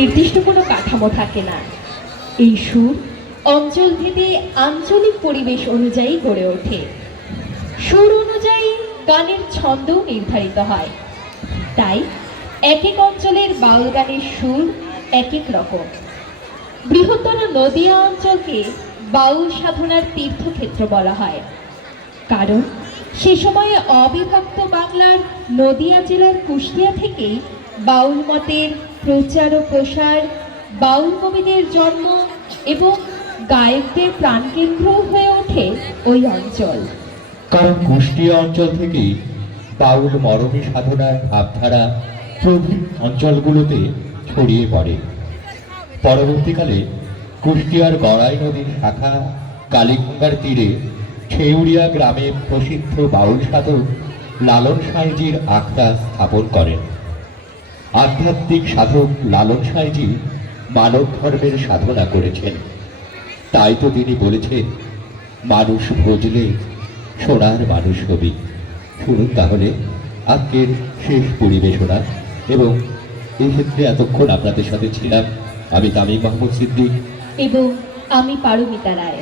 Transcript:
নির্দিষ্ট কোনো কাঠামো থাকে না। এই সুর অঞ্চল ভেদে আঞ্চলিক পরিবেশ অনুযায়ী গড়ে ওঠে। সুর অনুযায়ী গানের ছন্দও নির্ধারিত হয়। তাই এক এক অঞ্চলের বাউল গানের সুর এক এক রকম। বৃহত্তর নদিয়া অঞ্চলকে বাউল সাধনার তীর্থক্ষেত্র বলা হয়, কারণ সে সময়ে অবিভক্ত বাংলার নদিয়া জেলার কুষ্টিয়া থেকেই বাউল মতের প্রচার ও প্রসার, বাউল কবিদের জন্ম এবং গায়কদের প্রাণকেন্দ্র হয়ে ওঠে ওই অঞ্চল। কারণ কুষ্টিয়া অঞ্চল থেকেই বাউল মরমী সাধনার ভাবধারা প্রভৃতি অঞ্চলগুলোতে ছড়িয়ে পড়ে। পরবর্তীকালে কুষ্টিয়ার গড়াই নদীর শাখা কালীগঙ্গার তীরে ছেউড়িয়া গ্রামে প্রসিদ্ধ বাউল সাধক লালন সাঁইজির আখড়া স্থাপন করেন। আধ্যাত্মিক সাধক লালন সাঁইজি মানব ধর্মের সাধনা করেছেন। তাই তো তিনি বলেছেন, মানুষ ভজলে সোনার মানুষ হবি। শুনুন তাহলে আজকের শেষ পরিবেশনা। এবং এই ক্ষেত্রে এতক্ষণ আপনাদের সাথে ছিলাম আমি তামিম মাহমুদ সিদ্দিক এবং আমি পারমিতা রায়।